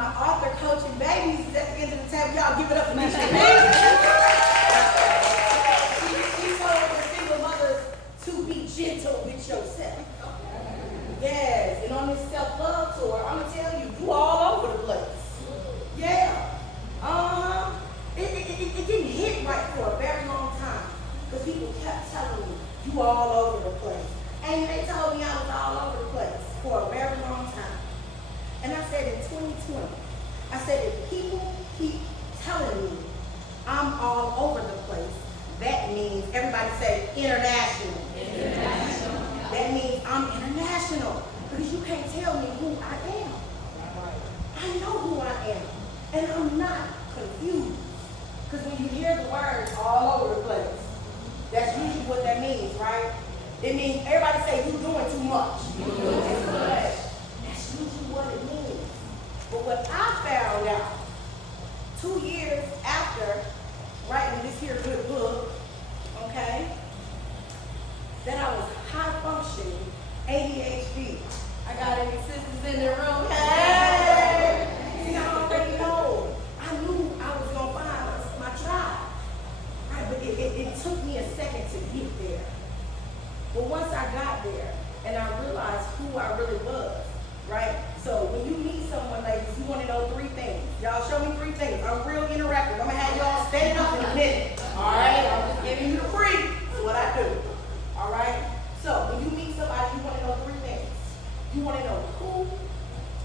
my author coaching babies is at the end of the table. Y'all give it up for me. She told the single mothers to be gentle with yourself. Yes, and on this self-love tour, I'm going to tell you, you all over the place. Yeah. It didn't hit right for a very long time because people kept telling me, you all over the place. And they told me I was all over the place for a very long time. And I said in 2020, I said if people keep telling me I'm all over the place, that means, everybody say international. International. That means I'm international because you can't tell me who I am. I know who I am. And I'm not confused. Because when you hear the words all over the place, that's usually what that means, right? It means everybody say you're doing too much. You're doing too much. That's usually what it means. But what I found out 2 years after writing this here good book, okay, that I was high functioning ADHD. I got any sisters in the room? Hey! See, I already know. I knew I was going to find my tribe. Right, but it took me a second to get there. But once I got there and I realized who I really was, right? So when you meet someone, ladies, you want to know 3 things. Y'all show me 3 things. I'm real interactive. I'm going to have y'all stand up in a minute. All right? I'm just giving you the free. That's what I do. All right? So when you meet somebody, you want to know 3 things. You want to know who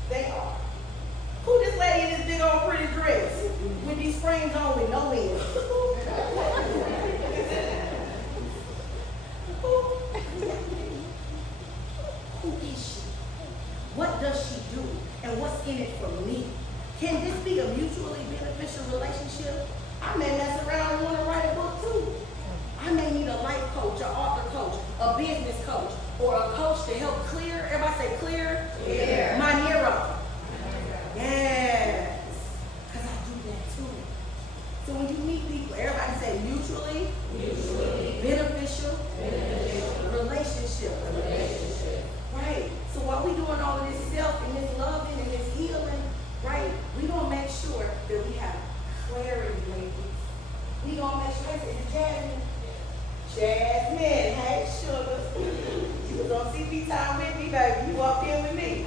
they are. Who this lady in this big old pretty dress with these frames on with no ends? Who is she? What does she do? And what's in it for me? Can this be a mutually beneficial relationship? I may mess around and want to write a book too. I may need a life coach, an author coach, a business coach, or a coach to help clear, everybody say clear? Clear. My neuro. Yes. Because I do that too. So when you meet people, everybody say mutually beneficial relationship. Right. So while we doing all of this self and this loving and this healing, right, we gonna make sure that we have clarity, ladies. We gonna make sure, is it Jasmine? Jasmine, hey sugar. You was on CP time with me, baby. You walked in with me.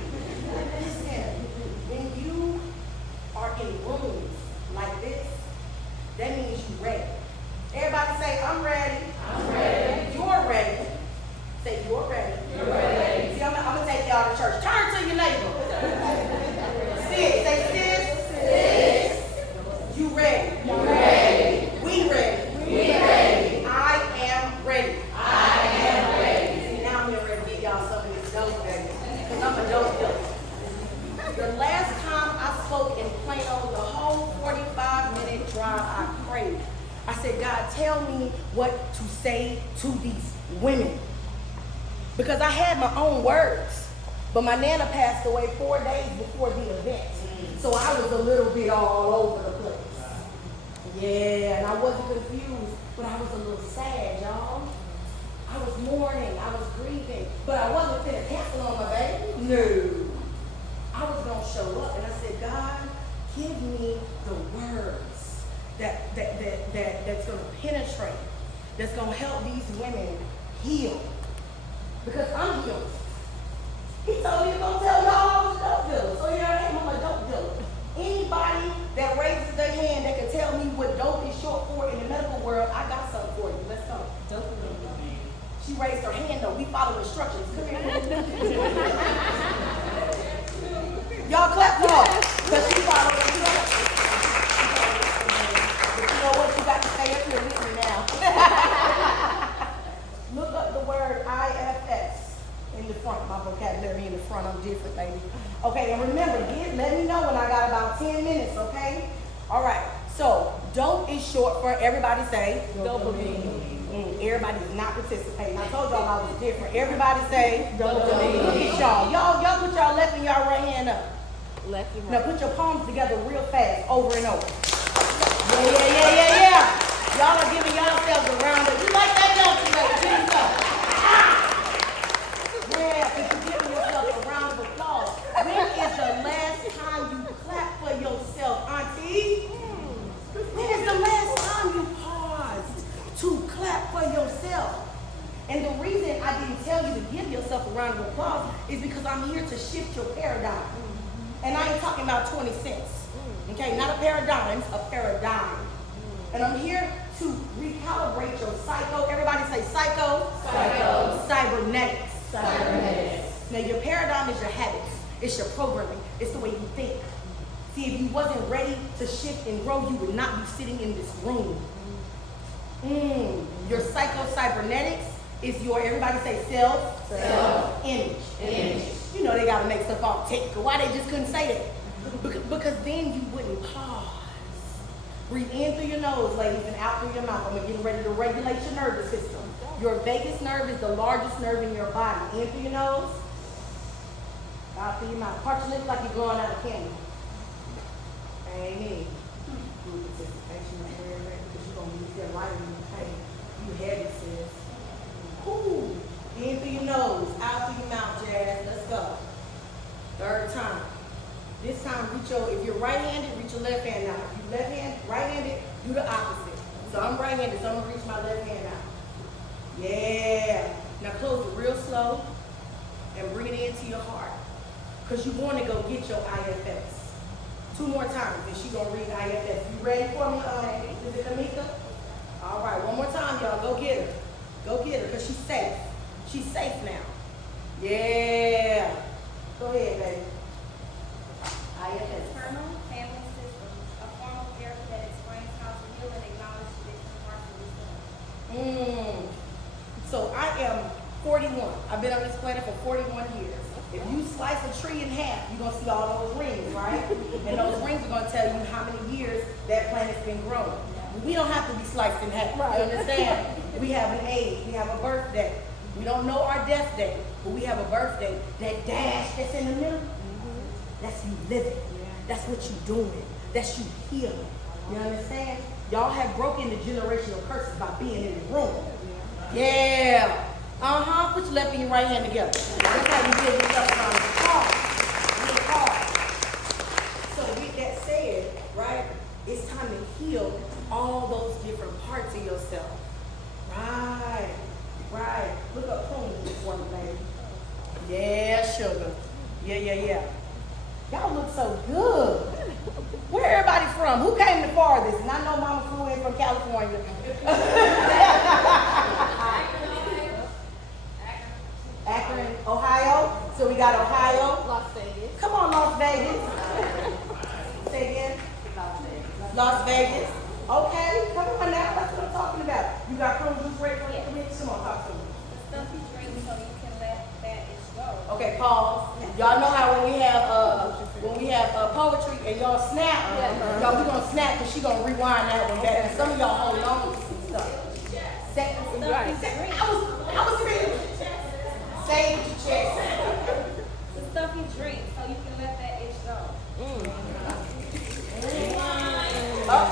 Listen, when you are in rooms like this, that means you ready. Everybody say, I'm ready. I'm ready. You're ready. Say, you're ready. You're ready. See, I'm gonna take y'all to church. Turn to your neighbor. Sis, say, sis. You ready. You ready. We ready. We ready. I am ready. I am ready. See, now I'm ready to give y'all some of this dope, baby. Because I'm a dope dealer. The last time I spoke in Plano, the whole 45-minute drive, I prayed. I said, God, tell me what to say to these women. Because I had my own words. But my Nana passed away 4 days before the event. So I was a little bit all over the place. Yeah, and I wasn't confused, but I was a little sad, y'all. I was mourning, I was grieving, but I wasn't finna cancel on my baby. No. I was gonna show up, and I said, God, give me the words that's gonna penetrate, that's gonna help these women heal. Because I'm healed. He told me to go tell y'all I was a dope dealer. So here I am, I'm a dope dealer. Anybody that raises their hand that can tell me what dope is short for in the medical world, I got something for you. Let's go. She raised her hand though. We follow instructions. Come here. Y'all clap for her. Because she followed instructions. But you know what? You got to stay up here with me now. Look up the word IFS in the front. My vocabulary in the front. I'm different, baby. Okay, and remember, let me know when I got about 10 minutes, okay? All right. So, dope is short for, everybody say, dopamine. Everybody is not participating. I told y'all I was different. Everybody say, dopamine. Look at y'all. Y'all put y'all left and y'all right hand up. Left and right. Now put your palms together real fast, over and over. Yeah. Y'all are giving yourselves a round of, you like that, don't you, ladies? Here you go. Yeah, because you're giving yourself a round of applause. When is the last time you clapped for sense. Okay, not a paradigm, a paradigm. And I'm here to recalibrate your psycho. Everybody say psycho. Psycho. Cybernetics. Cybernetics. Now your paradigm is your habits. It's your programming. It's the way you think. See, if you wasn't ready to shift and grow, you would not be sitting in this room. Your psycho-cybernetics is your, everybody say self. Image. You know they got to make stuff all technical. Why they just couldn't say that? Because then you wouldn't pause. Breathe in through your nose, ladies, and out through your mouth. I'm getting ready to regulate your nervous system. Your vagus nerve is the largest nerve in your body. In through your nose, out through your mouth. Part your lips like you're blowing out a candle. Amen. Good participation up there, because you're going to be there lighter than you pain. You heavy, sis. Ooh. In through your nose, out through your mouth, Jazz. Let's go. Third time. This time, reach your, if you're right-handed, reach your left hand out. If you're right-handed, do the opposite. So I'm right-handed, so I'm going to reach my left hand out. Yeah. Now close it real slow and bring it into your heart. Because you want to go get your IFS. 2 more times, and she's going to read IFS. You ready for me, is it Kamika? All right, 1 more time, y'all. Go get her. Go get her, because she's safe. She's safe now. Yeah. Go ahead, baby. IFS. Internal family systems, a form of therapy that explains how to heal and acknowledge the different parts of yourself. So I am 41. I've been on this planet for 41 years. If you slice a tree in half, you're going to see all those rings, right? And those rings are going to tell you how many years that planet's been growing. We don't have to be sliced in half. You understand? We have an age. We have a birthday. We don't know our death date, but we have a birthday. That dash that's in the middle, that's you living. That's what you doing. That's you healing. You understand? Y'all have broken the generational curses by being in the room. Yeah. Put your left and your right hand together. That's how you give yourself around the car. So with that said, right, it's time to heal all those different parts of yourself. Right. Look up home for me, baby. Yeah, sugar. Yeah. Y'all look so good. Where everybody from? Who came the farthest? And I know Mama flew in from California. Akron, Ohio. So we got Ohio. Las Vegas. Come on, Las Vegas. Say again. Las Vegas. Okay, come on now. That's what I'm talking about. You got prune juice ready for you? Come here. Come on, talk to me. The stuff you drink so you can let that itch go. Okay, pause. Y'all know how when we have poetry and y'all snap, y'all we gonna snap because she gonna rewind that one back. And some of y'all hold on to some stuff. I was reading. Say it with your chest. The stuff you drink so you can let that itch go. Up.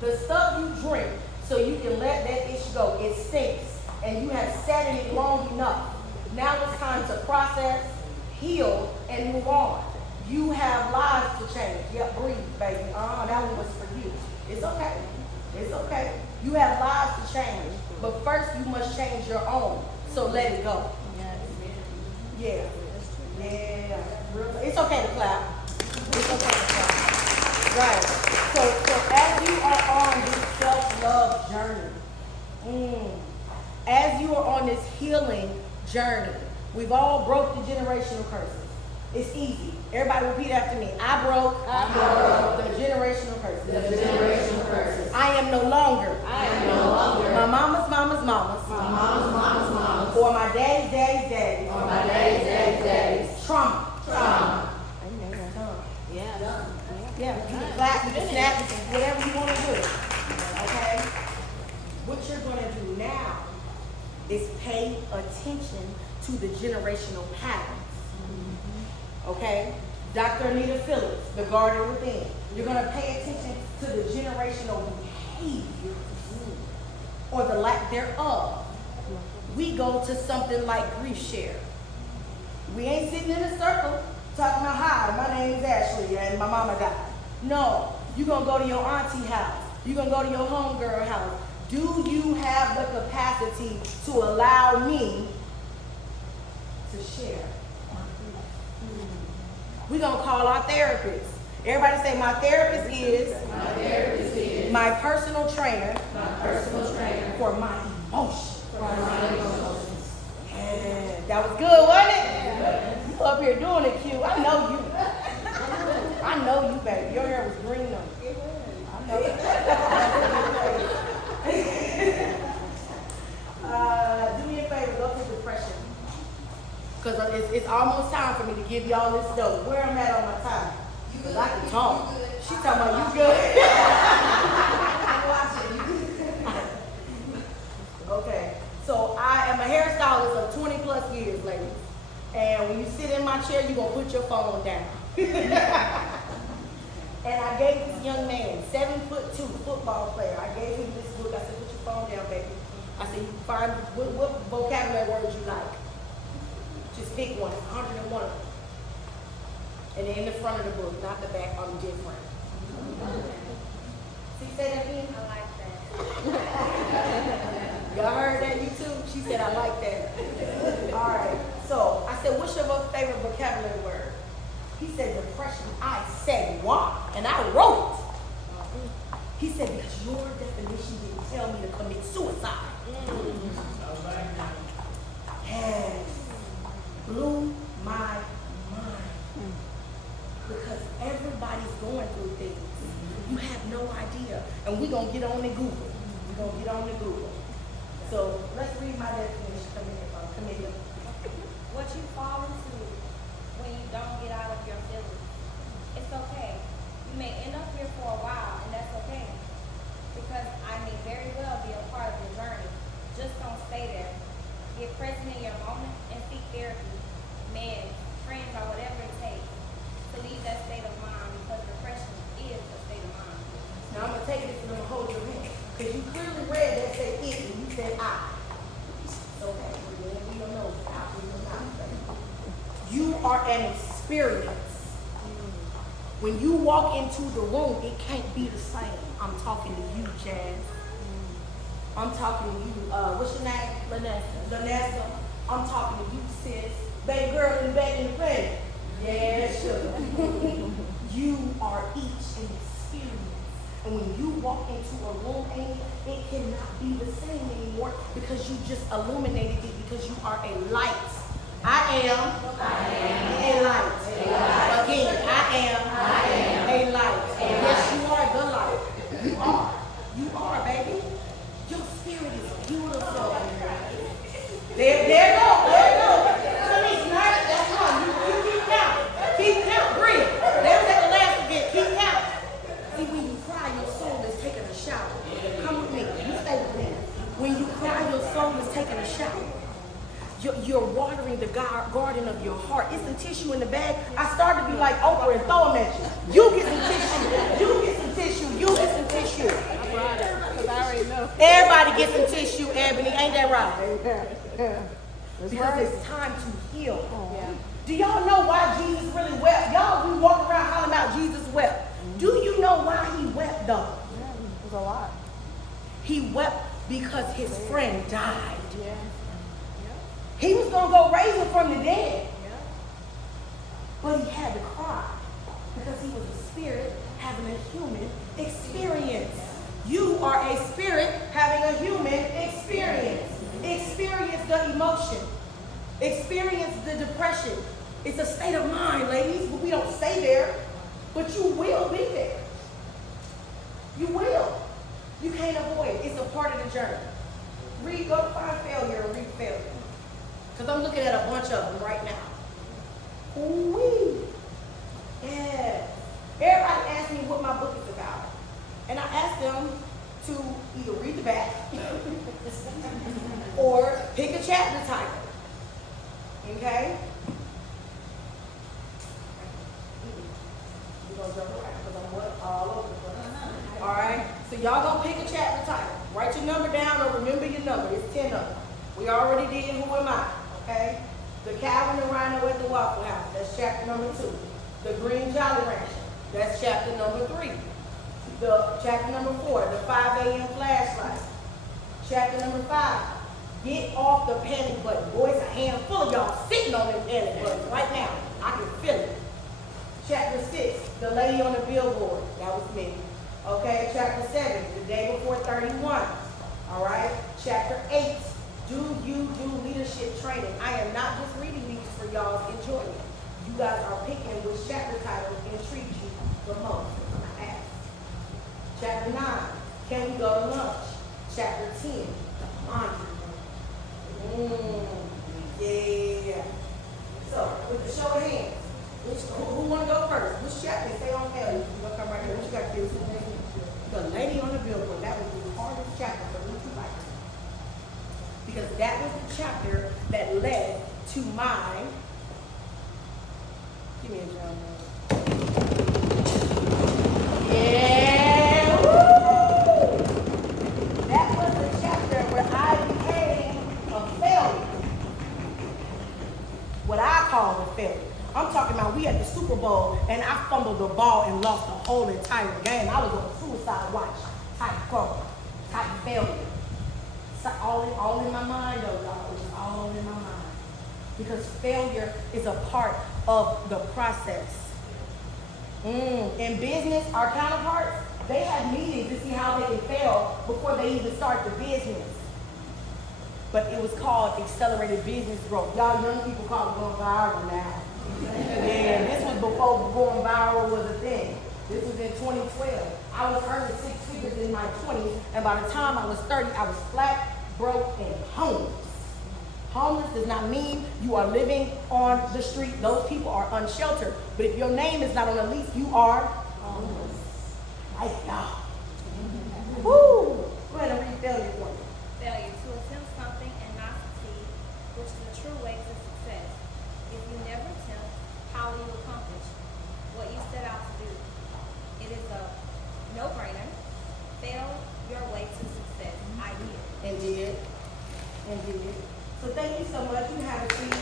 The stuff you drink so you can let that itch go. It stinks. And you have sat in it long enough. Now it's time to process, heal, and move on. You have lives to change. Yep, breathe, baby. That one was for you. It's okay. It's okay. You have lives to change. But first you must change your own. So let it go. Yeah. It's okay to clap. It's okay to clap. Right. So as you are on this self-love journey, as you are on this healing journey, we've all broke the generational curses. It's easy. Everybody repeat after me. I broke the generational curses. I am no longer my mama's or my daddy's trauma. Yeah, you can clap, you can snap, you can whatever you want to do. Okay? What you're going to do now is pay attention to the generational patterns. Okay? Dr. Anita Phillips, The Garden Within. You're going to pay attention to the generational behavior or the lack thereof. We go to something like Grief Share. We ain't sitting in a circle talking about, hi, my name is Ashley and my mama died. No, you're going to go to your auntie house. You're going to go to your homegirl house. Do you have the capacity to allow me to share? We're going to call our therapist. Everybody say, my therapist is my personal trainer for my emotions. Yeah, that was good, wasn't it? You up here doing it, Q. I know you. I know you, baby. Your hair was green on you. I know you. Do me a favor, go to depression. Because it's almost time for me to give y'all this dope. Where I'm at on my time. Because I can talk. She talking about you good. Okay. So I am a hairstylist of 20 plus years, ladies. And when you sit in my chair, you're going to put your phone down. And I gave this young man, 7'2" football player, I gave him this book. I said, put your phone down, baby. I said, you find what vocabulary words you like. Just pick one. It's 101 of them. And they're in the front of the book, not the back. I'm different. See, say that again? I like that. Y'all heard that, you too? She said, I like that. All right. So I said, what's your most favorite vocabulary word? He said, depression. I said, why? And I wrote it. He said, because your definition didn't tell me to commit suicide. Yes. Blew my mind. Because everybody's going through things. You have no idea. And we're going to get on the Google. We're going to get on the Google. So let's read my definition. Committee. What you fall into when you don't get out of your feelings. It's okay. You may end up here for a while, and that's okay. Because I may very well be a part of your journey. Just don't stay there. Get present in your moment and seek therapy, meds, friends, or whatever it takes to leave that state of mind, because depression is a state of mind. Now I'm going to take this and I'm going to hold your hand. Because you clearly read that said it and you said I. It's okay. We're going to be your nose out. You are an experience. When you walk into the room, it can't be the same. I'm talking to you, Jazz. I'm talking to you. What's your name? Lanessa. I'm talking to you, sis. Baby girl in the back in the play. Yeah, sure. You are each an experience. And when you walk into a room, Amy, it cannot be the same anymore because you just illuminated it because you are a light. I am a light. Again, I am a light. Yes, you are the light. You are. You are, baby. Your spirit is beautiful. There go. Felice, nice. That's one. You keep count. Keep count. Breathe. That was at the last event. Keep count. See, when you cry, your soul is taking a shower. Come with me. You stay with me. When you cry, your soul is taking a shower. You're watering the garden of your heart. It's some tissue in the bag. I started to be like Oprah and throw them at you. You get some tissue. You get some tissue. You get some tissue. Because I already know. Everybody get some tissue, Ebony. Ain't that right? Because it's time to heal. Yeah. Do y'all know why Jesus really wept? Y'all be walking around hollering out Jesus wept. Do you know why he wept though? Yeah, it was a lot. He wept because his friend died. Yeah. He was going to go raise him from the dead. Yeah. But he had to cry because he was a spirit having a human experience. You are a spirit having a human experience. Experience the emotion. Experience the depression. It's a state of mind, ladies, but we don't stay there. But you will be there. You will. You can't avoid it. It's a part of the journey. Go find failure and read failure. Because I'm looking at a bunch of them right now. Ooh-wee. Yeah. Everybody asked me what my book is about. And I asked them to either read the back or pick a chapter title. Okay? We're going to jump around because I'm all over the place. All right? So y'all going to pick a chapter title. Write your number down or remember your number. It's 10 of them. We already did Who Am I? Okay? The Calvin and Rhino at the Waffle House. That's chapter number 2. The Green Jolly Rancher. That's chapter number 3. The chapter number 4. The 5 a.m. flashlight. Chapter number 5. Get off the panic button. Boys, a handful of y'all sitting on them panic buttons right now. I can feel it. Chapter 6, the lady on the billboard. That was me. Okay, chapter 7, the day before 31. All right, chapter 8, do you do leadership training? I am not just reading these for y'all's enjoyment. You guys are picking which chapter title intrigues you the most. I'm gonna ask. Chapter 9, can we go to lunch? Chapter 10, laundry. Yeah. So, with the show of hands, who want to go first? Which chapter? Stay on hell. You're going to come right here. What you got to do? The lady on the billboard. That was the hardest chapter for me to write. Because that was the chapter that led to my. Give me a drum roll. Yeah. Woo! That was the chapter where I became a failure. What I call a failure. I'm talking about we at the Super Bowl and I fumbled the ball and lost the whole entire game. I was on suicide watch type failure. So all in my mind though, y'all. It was all in my mind. Because failure is a part of the process. In business, our counterparts, they have meetings to see how they can fail before they even start the business. But it was called accelerated business growth. Y'all young people call it going viral now. Yeah, this was before going viral was a thing. This was in 2012. I was earning 6 figures in my 20s, and by the time I was 30, I was flat, broke, and homeless. Homeless does not mean you are living on the street. Those people are unsheltered. But if your name is not on the lease, you are homeless. Like God. Woo! Go ahead and read failure for me. Failure to attempt something and not succeed, which is the true way to success. If you never attempt, how will you accomplish what you set out to do? It is a no-brainer. Fail your way to success. I did. Indeed. So thank you so much. You have a seat.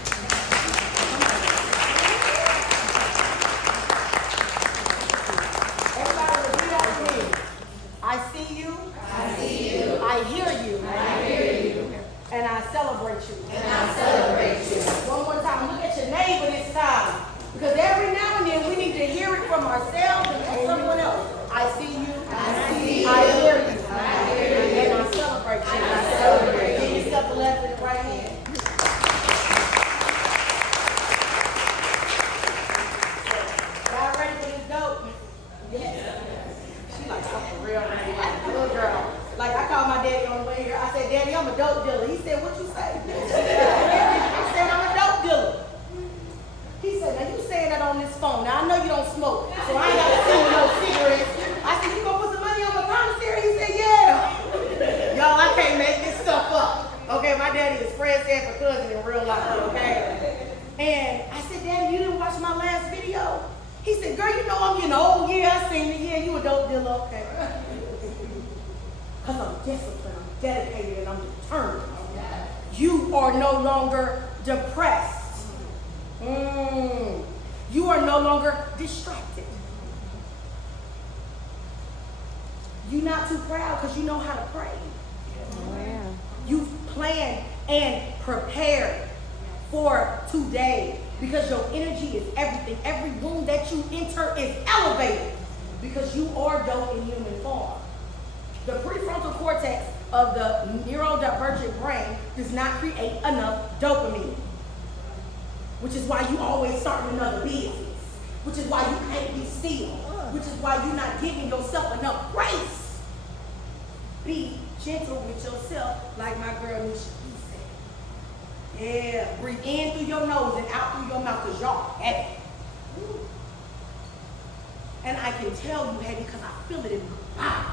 Everybody repeat after me. I see you. I see you. I hear you. I hear you. And I celebrate you. And I celebrate you. One more time. Look at your neighbor this time. Because every now and then we need to hear it from ourselves and from someone else. I see you. I see you. I hear you. I hear you. And I celebrate you. And I celebrate you. Give yourself the left and the right hand. Y'all ready for this dope? Yes. She like, I'm for real, man. Like, little girl. Like, I called my daddy on the way here. I said, Daddy, I'm a dope dealer. He said, what you say? I said, I'm a dope dealer. He said, now you saying that on this phone. Now, I know you don't smoke, so I ain't got to see you no cigarettes. I said, you gonna put some money on my commissary? He said, yeah. Y'all, I can't make this stuff up. Okay, my daddy is Fred Sanford cousin in real life, okay? And I said, Daddy, you didn't watch my last video? He said, girl, you know I'm getting old. Yeah, I seen it. Yeah, you a dope dealer, okay. Because I'm disciplined, I'm dedicated, and I'm determined. You are no longer depressed. You are no longer distracted. You're not too proud because you know how to pray. Man. You've planned and prepared for today because your energy is everything. Every room that you enter is elevated because you are dope in human form. The prefrontal cortex of the neurodivergent brain does not create enough dopamine, which is why you always start another business, which is why you can't be still, which is why you're not giving yourself enough grace. Be gentle with yourself, like my girl Nisha said. Yeah, breathe in through your nose and out through your mouth, because y'all heavy. And I can tell you heavy because I feel it in my body.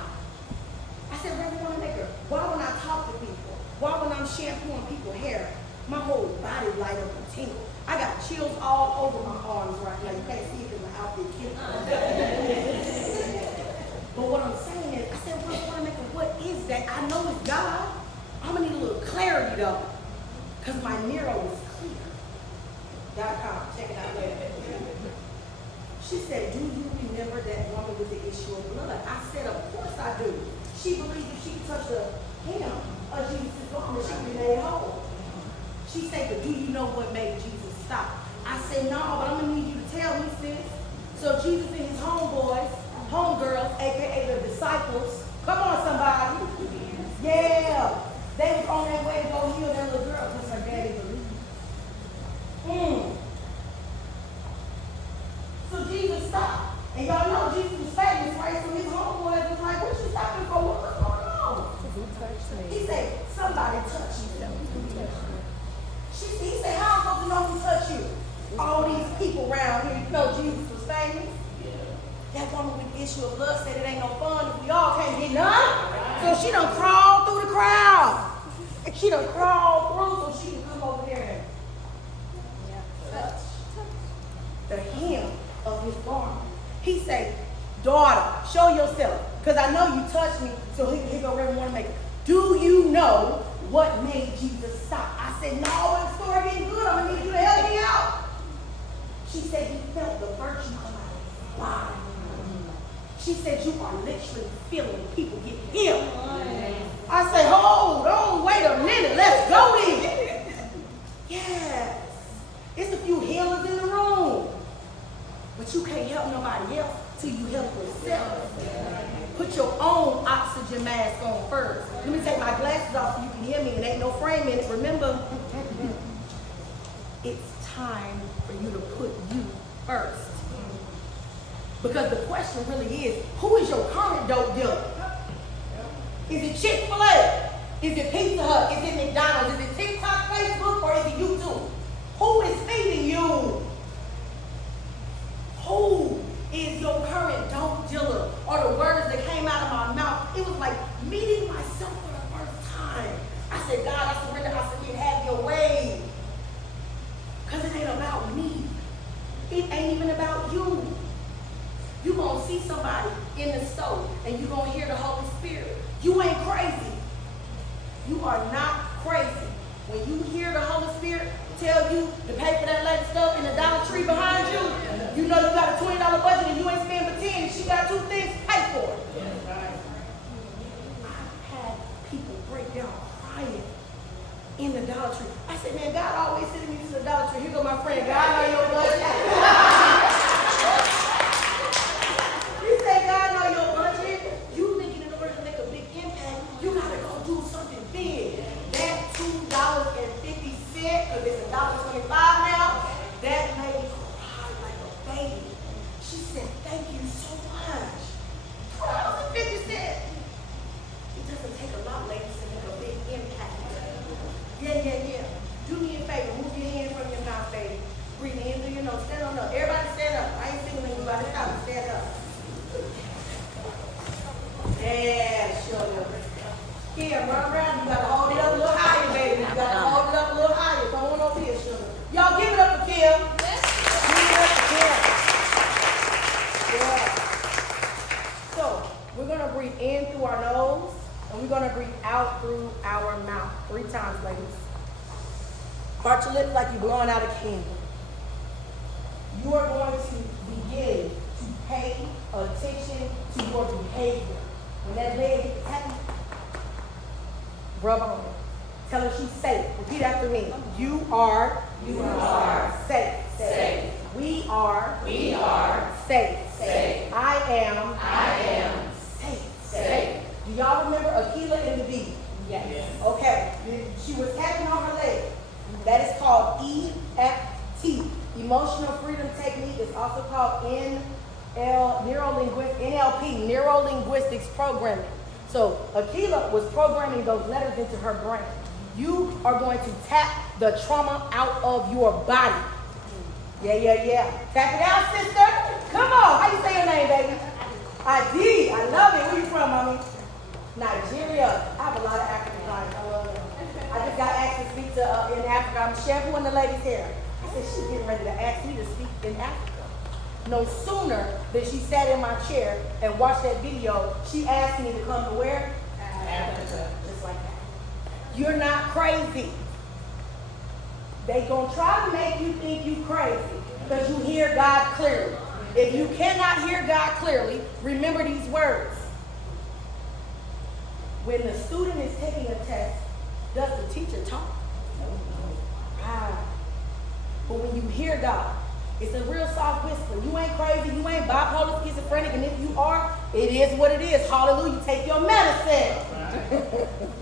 I said, Reverend Wanamaker, why when I talk to people, why when I'm shampooing people's hair, my whole body light up and tingle. I got chills all over my arms right now. You can't see it because my outfit cute. But what I'm saying is, I said, what is that? I know it's God. I'm gonna need a little clarity though, because my neuro is clear. .com, check it out later. She said, do you remember that woman with the issue of blood? I said, of course I do. She believed if she could touch the hem of Jesus' garment, she would be made whole. She said, but do you know what made Jesus stop? I said, no, but I'm gonna need you to tell me, sis. So Jesus and his homeboys, homegirls, aka the disciples, come on somebody. Yeah. They was on their way to go heal that little girl because her daddy believed. So Jesus stopped. And y'all know Jesus was famous, right? So his homeboys was like, what you stopping for? What's going on? He said, somebody touched you. He said, how am I supposed to know who touched you? All these people around here, you know Jesus was famous. That woman with the issue of blood said it ain't no fun if we all can't get none. So she done crawled through the crowd. She done crawled through so she can come over there and touch the hem of his garment. He said, daughter, show yourself. Because I know you touched me, so he gonna really want to make it. Do you know what made Jesus stop? I said, no, the story getting good. I'm gonna need you to help me out. She said he felt the virtue come out of his body. She said you are literally feeling people get healed. I said, hold on, wait a minute, let's go then. Yes. It's a few healers in the room. But you can't help nobody else till you help yourself. Put your own oxygen mask on first. Let me take my glasses off so you can hear me and ain't no frame in it. Remember, it's time for you to put you first. Because the question really is, who is your current dope dealer? Is it Chick-fil-A? Is it Pizza Hut? Is it McDonald's? Is it TikTok, Facebook, or is it YouTube? Who is feeding you? Who is your current dope dealer? Or the words that came out of my mouth, it was like meeting myself for the first time. I said, God, I surrender, have your way. Because it ain't about me. It ain't even about you. You're going to see somebody in the store and you're going to hear the Holy Spirit. You ain't crazy. You are not crazy. When you hear the Holy Spirit tell you to pay for that lady stuff in the Dollar Tree behind you, you know you got a $20 budget and you ain't spending but 10 and she got 2 things, pay for it. I've had people break down crying in the Dollar Tree. I said, man, God always sending me to the Dollar Tree. Here go my friend. God know your budget. He said, God know your budget. You thinking in order to make a big impact, you gotta go do something big. That $2.50, because it's $1.25 now, that made me cry like a baby. She said, thank you so much. $2.50. It doesn't take a lot, ladies, to make a big impact. Yeah. Do me a favor. Move your hand from your mouth, baby. Breathe in through your nose. Stand on up. Everybody stand up. I ain't singing you by the time. Stand up. Yeah, sure. Here, run around. You gotta hold it up a little higher, baby. You gotta hold it up a little higher. Come on over here, sugar. Y'all give it up for Kim. Give it up for Kim. Yeah. So, we're gonna breathe in through our nose, and we're gonna breathe out through our mouth 3 times, ladies. Part your lips like you're blowing out a candle. You are going to begin to pay attention to your behavior. When that leg gets happy, rub on it. Tell her she's safe. Repeat after me. You are safe. We are safe. I am safe. Do y'all remember Akila and the bee? Yes. Okay. She was tapping on her leg. That is called EFT. Emotional Freedom Technique is also called NLP, Neuro-Linguistics Programming. So Akila was programming those letters into her brain. You are going to tap the trauma out of your body. Yeah. Tap it out, sister. Come on. How you say your name, baby? Adi. I love it. Where you from, mommy? Nigeria. I have a lot of African clients. I love them. I just got asked to speak to in Africa. I'm shampooing the lady's hair. I said, she's getting ready to ask me to speak in Africa. No sooner than she sat in my chair and watched that video, she asked me to come to where? Africa. Just like that. You're not crazy. They gonna try to make you think you crazy because you hear God clearly. If you cannot hear God clearly, remember these words. When the student is taking a test, does the teacher talk? Right. But when you hear God, It's a real soft whisper. You ain't crazy, you ain't bipolar, schizophrenic, and if you are, it is what it is. Hallelujah. Take your medicine.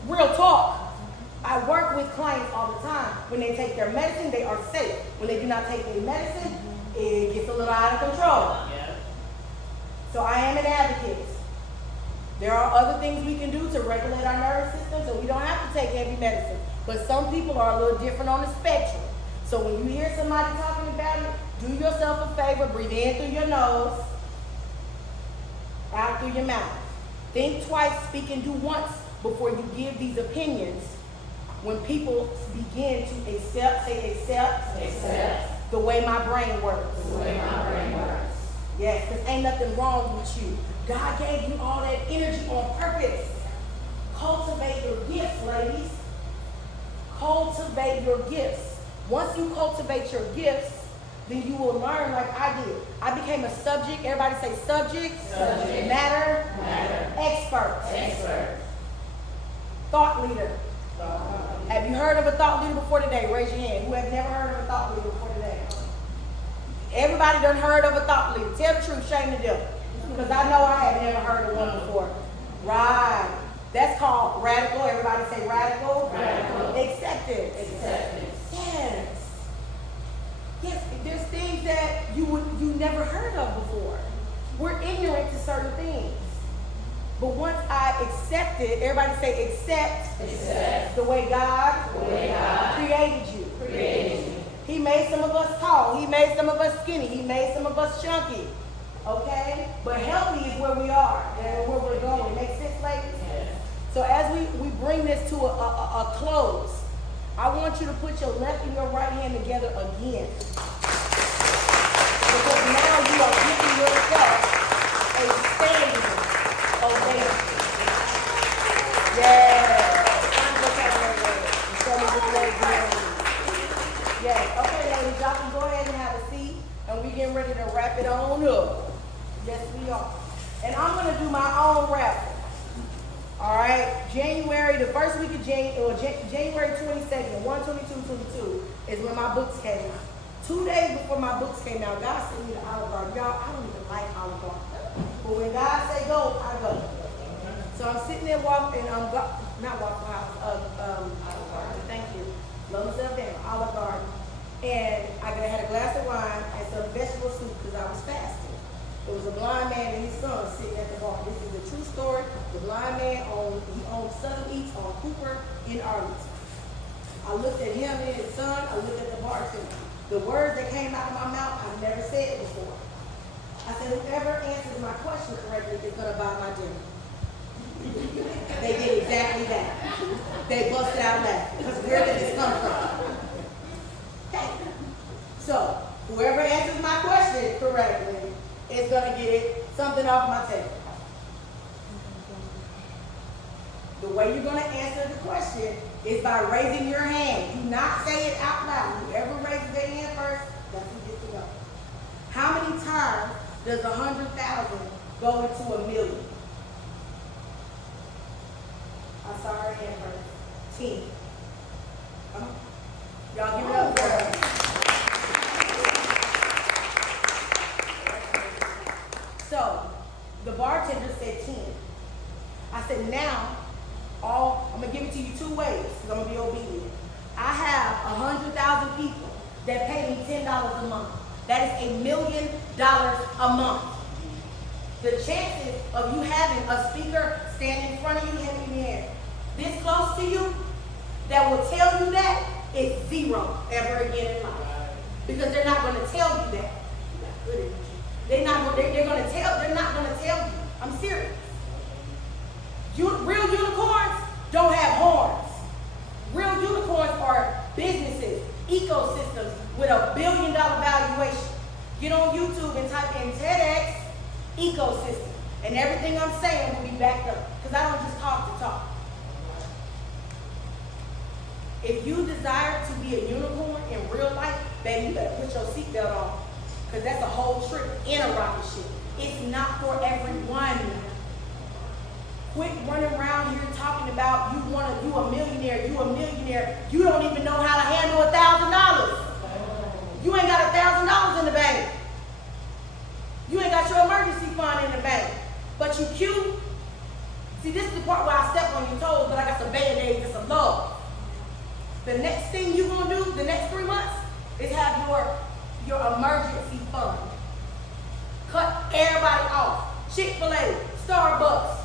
Real talk. I work with clients all the time. When they take their medicine, they are safe. When they do not take their medicine, it gets a little out of control. So I am an advocate. There are other things we can do to regulate our nervous system, so we don't have to take heavy medicine. But some people are a little different on the spectrum. So when you hear somebody talking about it, do yourself a favor, breathe in through your nose, out through your mouth. Think twice, speak and do once before you give these opinions. When people begin to accept the way my brain works. Yes, because ain't nothing wrong with you. God gave you all that energy on purpose. Cultivate your gifts, ladies. Cultivate your gifts. Once you cultivate your gifts, then you will learn like I did. I became a subject. Everybody say subject. Matter. Expert. Thought leader. Have you heard of a thought leader before today? Raise your hand. Who has never heard of a thought leader before today? Everybody done heard of a thought leader. Tell the truth, shame the devil. Because I know I have never heard of one before. Right. That's called radical. Everybody say radical. Acceptance. Yes, there's things that you never heard of before. We're ignorant to certain things. But once I accept it, everybody say accept the way God created you. He made some of us tall. He made some of us skinny. He made some of us chunky. Okay? But healthy is where we are and where we're going. Make sense, ladies? Yes. So as we bring this to a close, I want you to put your left and your right hand together again. Because now you are giving yourself a standing ovation. Yes. Yes. Okay, ladies, y'all can go ahead and have a seat, and we're getting ready to wrap it on up. Yes, we are. And I'm going to do my own raffle. All right, the first week of January 22nd, 1/22/22 is when my books came out. 2 days before my books came out, God sent me to Olive Garden. Y'all, I don't even like Olive Garden. But when God say go, I go. So I'm sitting there walking, not Waffle House, thank you. Love myself down, Olive Garden. And I had a glass of wine and some vegetable soup because I was fasting. There was a blind man and his son sitting at the bar. This is a true story. The blind man owned Southern Eats on Cooper in Arlington. I looked at him and his son. I looked at the bartender. The words that came out of my mouth, I've never said it before. I said, whoever answers my question correctly is going to buy my dinner. They did exactly that. They busted out laughing. Because where did this come from? Okay. So, whoever answers my question correctly is going to get something off my table. The way you're going to answer the question is by raising your hand. Do not say it out loud. Whoever raises their hand first, that's who gets to go. How many times does 100,000 go into a million? I saw her hand first. 10. Come on. Y'all give it up for her. So, the bartender said 10. I said, now, I'm going to give it to you 2 ways because I'm going to be obedient. I have 100,000 people that pay me $10 a month. That is $1 million a month. The chances of you having a speaker stand in front of you, hand in your hand, this close to you, that will tell you that is 0 ever again in life. Because they're not going to tell you that. They're not going to tell you. I'm serious. Real unicorns don't have horns. Real unicorns are businesses, ecosystems with $1 billion valuation. Get on YouTube and type in TEDx ecosystem, and everything I'm saying will be backed up. Because I don't just talk to talk. If you desire to be a unicorn in real life, baby, you better put your seatbelt on. Because that's a whole trip in a rocket ship. It's not for everyone. Quit running around here talking about you a millionaire. You don't even know how to handle $1,000. You ain't got $1,000 in the bank. You ain't got your emergency fund in the bank. But you cute. See, this is the part where I step on your toes, but I got some band-aids and some love. The next thing you're going to do, the next 3 months, is have your emergency fund. Cut everybody off. Chick-fil-A, Starbucks.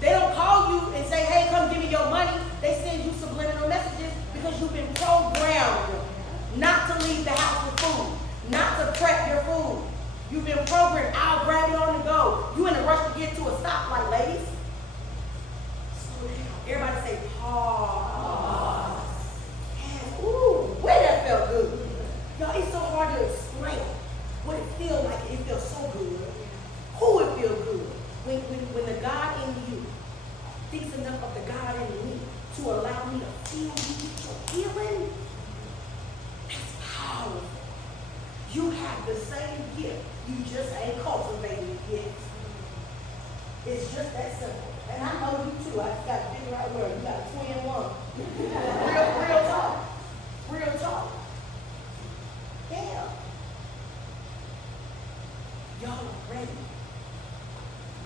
They don't call you and say, hey, come give me your money. They send you subliminal messages because you've been programmed not to leave the house with food, not to prep your food. You've been programmed, I'll grab it on the go. You in a rush to get to a stoplight, ladies. Slow down. Everybody say, pause. Yes. Ooh, wait, that felt good. Y'all, it's so hard to explain what it feels like. It feels so good. Who it feels good? When the God in you thinks enough of the God in me to allow me to feel you healing, that's powerful. You have the same gift. You just ain't cultivating it yet. It's just that simple. And I know you too. I just got to figure out where you got a twin one. Real talk. Real talk. Yeah. Y'all are ready.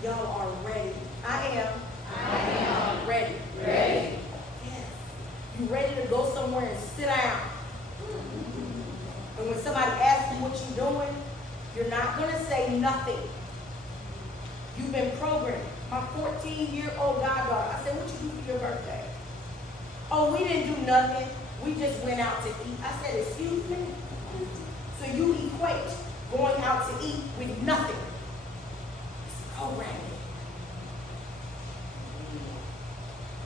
Y'all are ready. I am ready. Ready. Yes. You ready to go somewhere and sit down? And when somebody asks you what you're doing, you're not going to say nothing. You've been programmed. My 14-year-old goddaughter, I said, what you do for your birthday? Oh, we didn't do nothing. We just went out to eat. I said, excuse me? So you equate going out to eat with nothing. It's programming.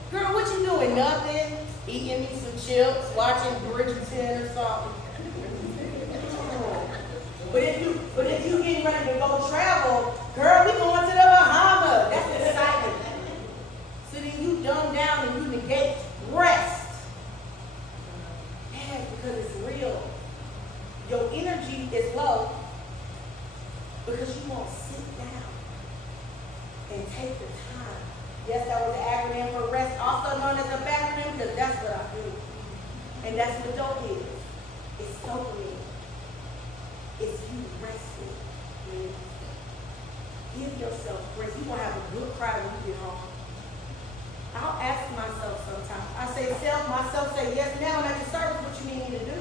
Girl, what you doing? Nothing. Eating me some chips, watching Bridgerton or something. But if you getting ready to go travel, girl, we going to the Bahamas. That's exciting. So then you dumb down and you negate rest. Yeah, because it's real. Your energy is low because you won't sit down and take the time. Yes, that was the acronym for rest, also known as a backronym, because that's what I do. And that's what dope is. It's dopamine. It's you resting. Give yourself grace. You're going to have a good cry when you get home. I'll ask myself sometimes. I say, myself say, yes, now I'm at the service. What you need me to do?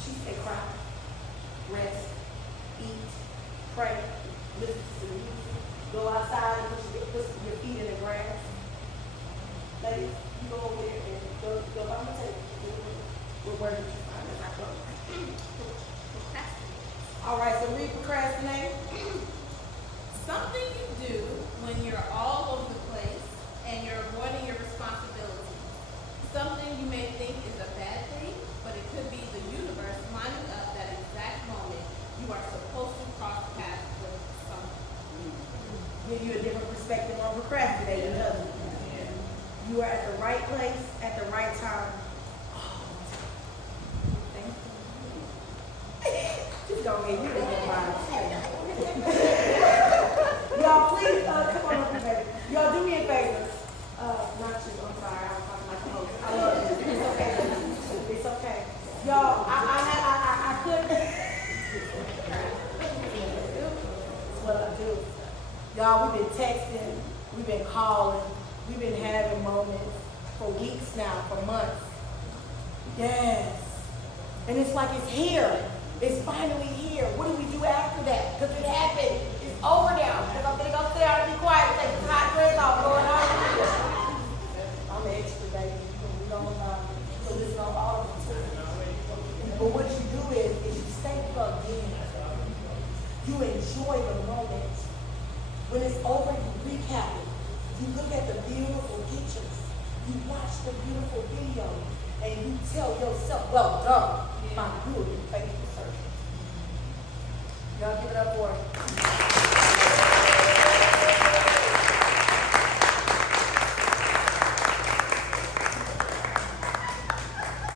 She say, cry, rest, eat, pray, listen to some music, go outside and put your feet in the grass. Ladies, you go over there and go by my table. Where did you find it? I go. All right, so read procrastinate. Something you do when you're all over the place and you're avoiding your responsibilities. Something you may think is a bad thing, but it could be the universe lining up that exact moment you are supposed to cross paths with someone. Give you a different perspective on procrastinating, doesn't it? You are at the right place at the right time. Just don't get you in your mind. Y'all, please, come on up here, baby. Y'all, do me a favor. Not you, I'm sorry. I'm talking like a host. I love you. It's okay. It's okay. Y'all, I couldn't. It's what I do. Y'all, we've been texting. We've been calling. We've been having moments for weeks now, for months. Yes. And it's like it's here. It's finally here. What do we do after that? Because it happened. It's over now. Because I'm going to go sit down and be quiet and take this hot dress off going on. I'm an extra baby. We don't so this is all of it. But what you do is you stay plugged in. You enjoy the moment. When it's over, you recap it. You look at the beautiful pictures. You watch the beautiful videos. And you tell yourself, well done, my good and faithful servant. Y'all give it up for